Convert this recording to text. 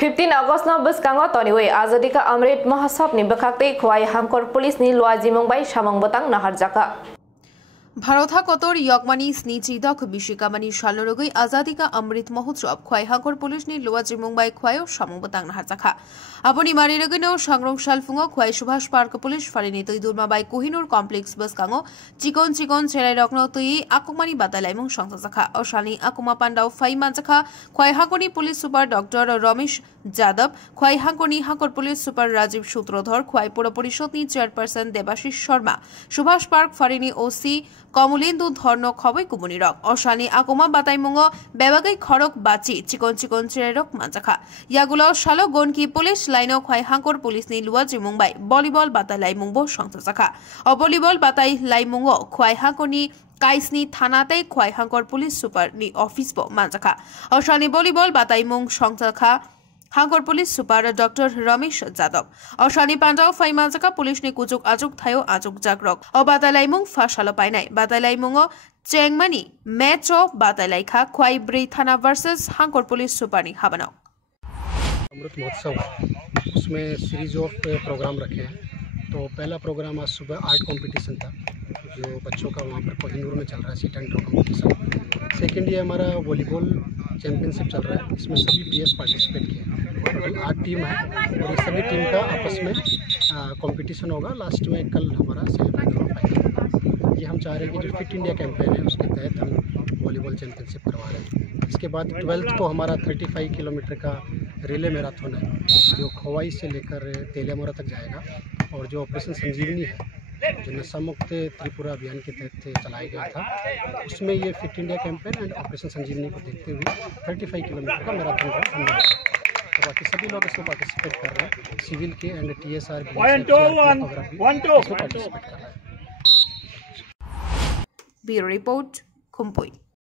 15 August no buskango toniwe Azadi ka Amrit Mahasab ni bakakte khwai Hangkor police ni lua jimong bai samang batang nahar jaka ভারতা কতর ইয়কমানি স্নিচি দক বিশিকামানি শালরগৈ আজাদি কা অমৃত মহোৎসব খোয়াই হাঙ্কর police নি লোয়াজি মুম্বাই খোয়াইও সামংবতাং নাহারজাখা আপনি মারি রগৈনো সংরং শালফুঙো Khowai Subhash park police ফারিনি তৈ দুরমাবাই Kohinoor complex বসকাঙো চিকন চিকন ছেড়াই রকনো তৈ আকমানি বাতালাইমুং সংসাজাখা অশানি আকুমা পান্ডাও ফাইমানজাখা খোয়াই হাঙ্কনি police super doctor Ramesh Yadav Khowai হাঙ্কনি হাঙ্কর পুলিশ সুপার রাজীব সূত্রধর খোয়াই পৌর পরিষদ নি চেয়ারপারসন দেবাশিস শর্মা সুভাষ পার্ক ফারিনি ওসি কমলেন্দু ধর্ণ খবই কুমনিরক অশানি আকুমা বাতাইমুঙ বেবাগাই খরক বাচি চিকন চিকন চেরেরক মানজাখা ইয়াগুলো শালো গনকি পুলিশ লাইনো খোয়াই হাঙ্কর পুলিশ নি লুয়াজি মুম্বাই ভলিবল বাতাই লাইমুংবো সংসাজাখা ভলিবল বাতাই লাইমুঙ খোয়াই হাঙ্কনি কাইসনি থানাতেই খোয়াই হাঙ্কর পুলিশ সুপার নি অফিস বো মানজাখা অশানি ভলিবল বাতাইমুং সংসাজাখা হাঙ্কর police super doctor Ramesh Yadav অশানি পান্ডাও ফাইমাজাকা পুলিশ নি কুচুক আজুক থায়ো আজুক জাগরক ও বাতাইলাইমুং ফাশালো পাইনাই বাতাইলাইমুং চেংমানি ম্যাচ ও বাতাইলাইখা খোয়াই ব্রি থানা वर्सेस हांगकोर पुलिस सुपर नी हाबनाओ अमृत महोत्सव उसमें सीरीज ऑफ प्रोग्राम रखे हैं। तो पहला प्रोग्राम आज सुबह आर्ट कंपटीशन था जो बच्चों का वहाँ पर कोहिनूर में चल रहा है seat and draw competition. Second ये हमारा वॉलीबॉल चैंपियनशिप चल रहा है, इसमें सभी पीएस पार्टिसिपेट किए। टोटल 8 टीम है और इस सभी टीम का आपस में कंपटीशन होगा। लास्ट में कल हमारा सेमीफाइनल और फाइनल। ये हम चाह रहे हैं कि जो फिट इंडिया कैंपेन है उसके तहत हम वॉलीबॉल चैंपियनशिप करवा रहे हैं। इसके बाद 12th को हमारा 35 किलोमीटर का रिले मैराथन है जो खोवाई से लेकर तेलियामोरा तक जाएगा। और जो ऑपरेशन संजीवनी है जो नशा मुक्त त्रिपुरा अभियान के तहत चलाया गया था उसमें ये fit India campaign and operation Sanjeevani को देखते हुए 35 किलोमीटर का मैराथन का हमने तो बाकी सभी लोग इसको पार्टिसिपेट कर रहे हैं। सिविल के एंड TSR ब्यूरो रिपोर्ट खुम्पुई।